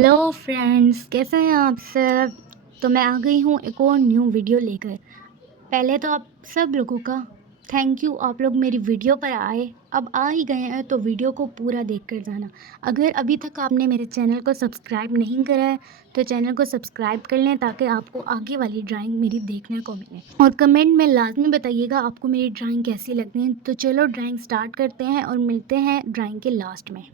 Hello friends, कैसे हैं आप सब। तो मैं आ गई हूँ एक और न्यू वीडियो लेकर। पहले तो आप सब लोगों का थैंक यू, आप लोग मेरी वीडियो पर आए। अब आ ही गए हैं तो वीडियो को पूरा देख कर जाना। अगर अभी तक आपने मेरे चैनल को सब्सक्राइब नहीं करा है तो चैनल को सब्सक्राइब कर लें ताकि आपको आगे वाली ड्राइंग मेरी देखने को मिले। और कमेंट में लाजमी बताइएगा आपको मेरी ड्राइंग कैसी लगती है। तो चलो ड्राइंग स्टार्ट करते हैं और मिलते हैं ड्राइंग के लास्ट में।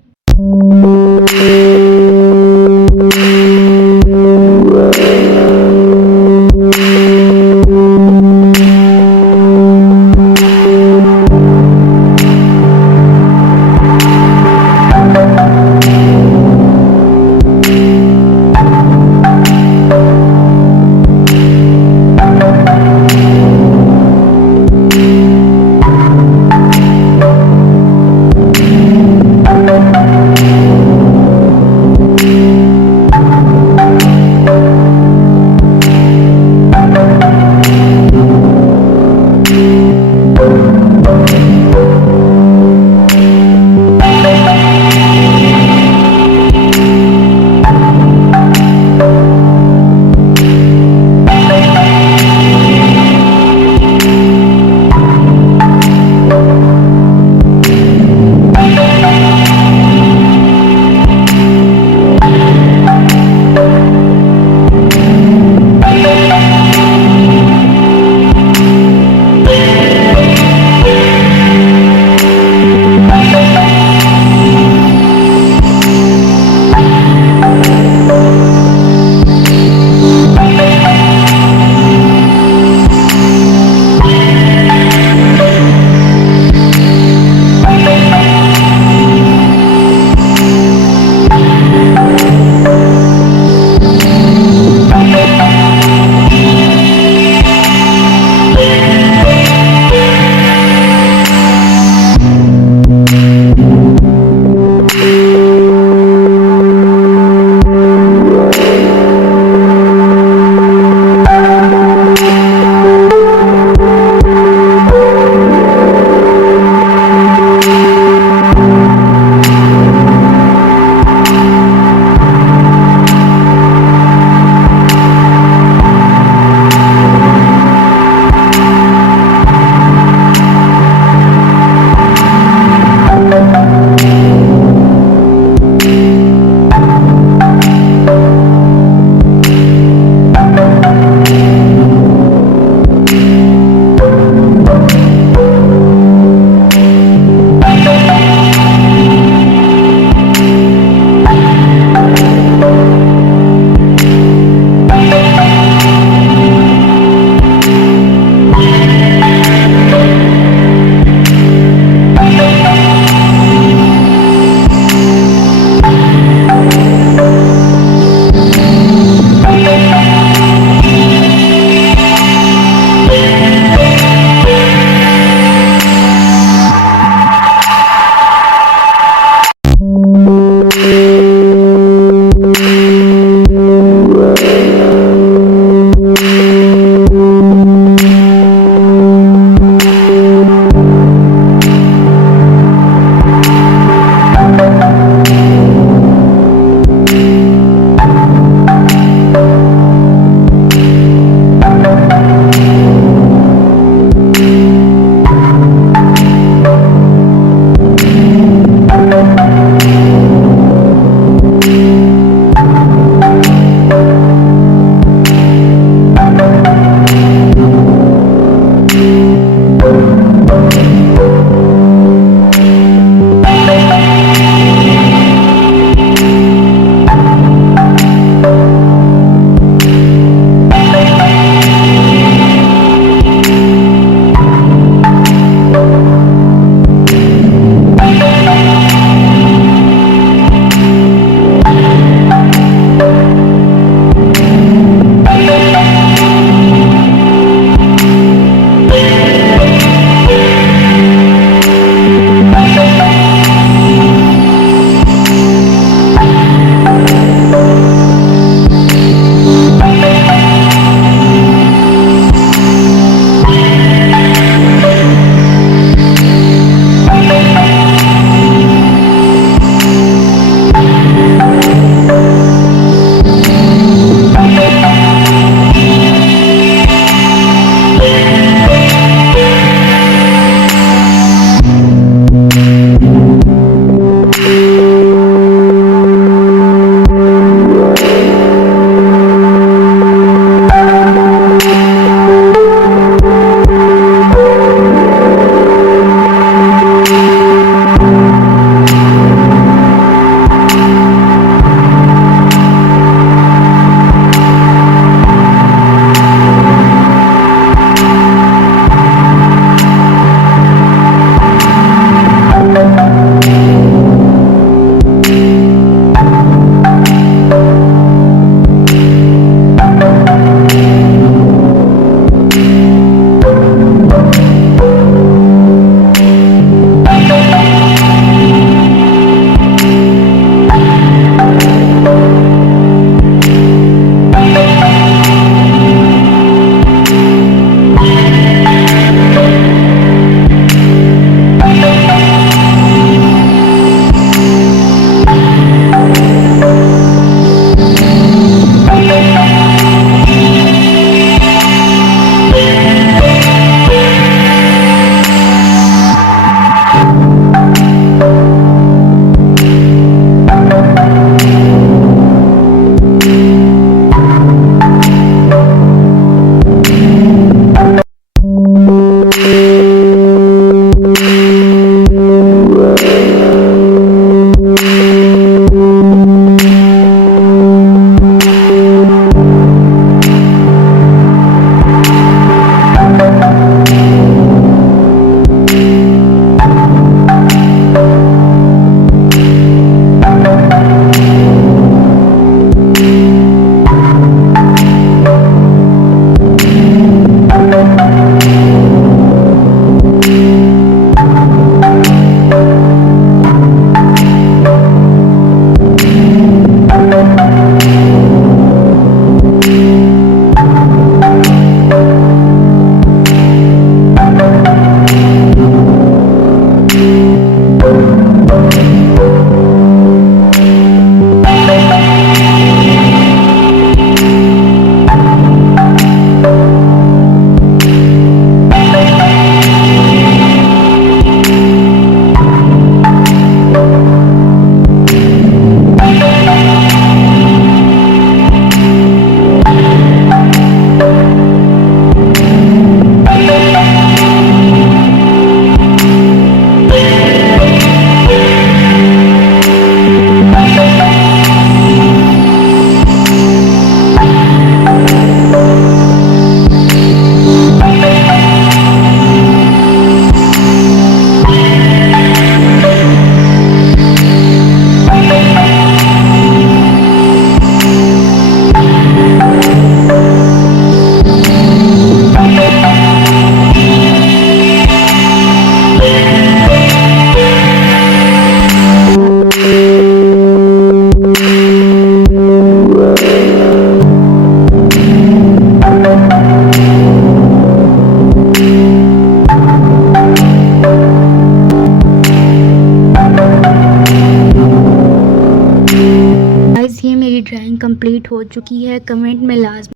कंप्लीट हो चुकी है, कमेंट में लाजमी